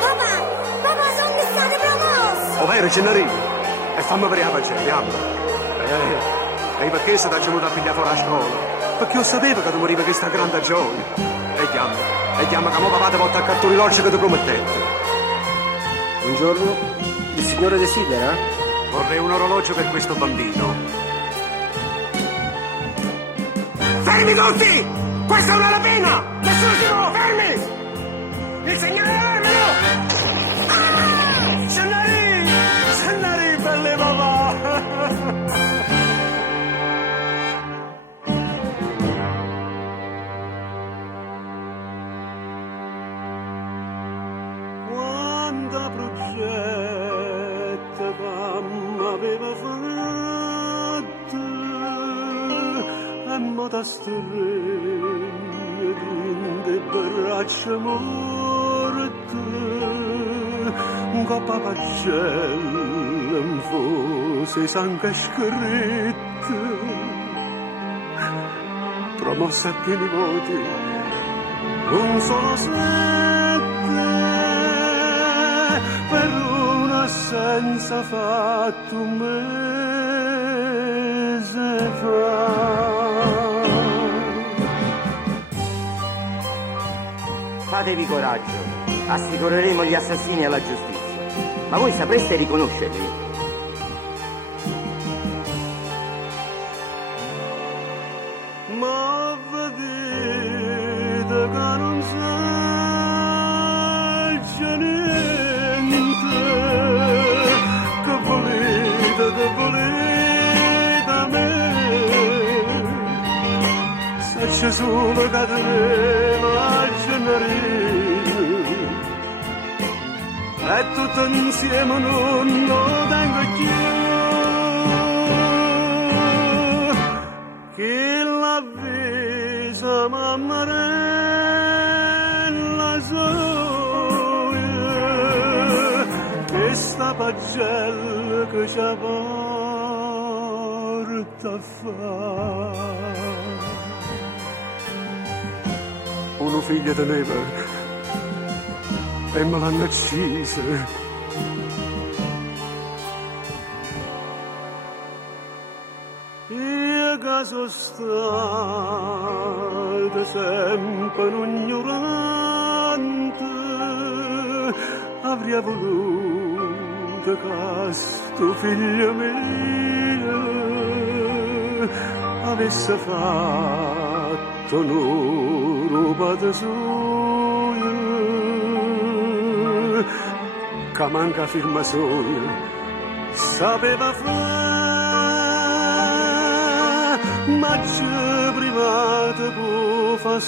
Papà, sono stati promosso! Ovvero, Gennarino, e fammi vedere la pagina, andiamo. E perché sei venuto a pigliare fuori a scuola? Perché io sapevo che ti moriva questa grande gioia. E chiama che mo papà ti porta a cartoni l'orge che ti promettete. Buongiorno, il signore desidera? Vorrei un orologio per questo bambino. Fermi tutti! Questa è una rapina! Nessuno si muove, fermi! Il signore dell'armelo! Ah! Gennari, belle papà! Quanta progetta che m'aveva fatto e mo da stringe in braccia morte un coppa pagella in fosse sangue scritto promossa a pieni voti un solo sette per un'assenza fatto un mese fa. Fatevi coraggio, assicureremo gli assassini alla giustizia. Ma voi sapreste riconoscerli? Ma vedete che non sa niente, che volete a me, se c'è solo cadremo a Gennarino, e tutto insieme non lo tengo più. Che l'avvisa mammarella soia, questa pagella che ci porta a fare. Uno figlio teneva e me l'hanno uccisa. Io che sono stata sempre un ignorante, avrei voluto che sto figlio mio avesse fatto un'oro padre suo, che manca firma sua, sapeva fare, ma c'è privata può fa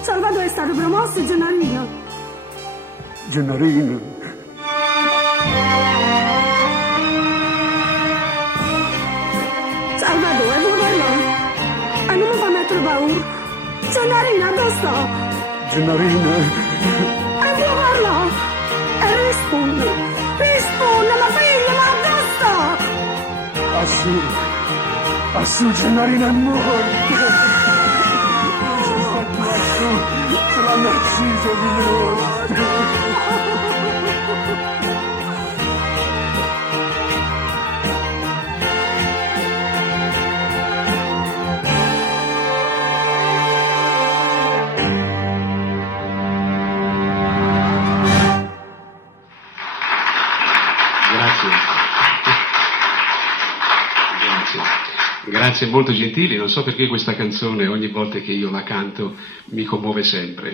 Salvador è stato promosso, Gennarino. Gennarino. Salvador, è buono. E non mi fa mettere paura. Gennarino, dove sto? Gennarino. E buono. E rispondi, ma figlio, ma dove sto? Assù, Gennarino è morto. Se l'hanno ucciso, figlio. Grazie, molto gentili. Non so perché questa canzone ogni volta che io la canto mi commuove sempre.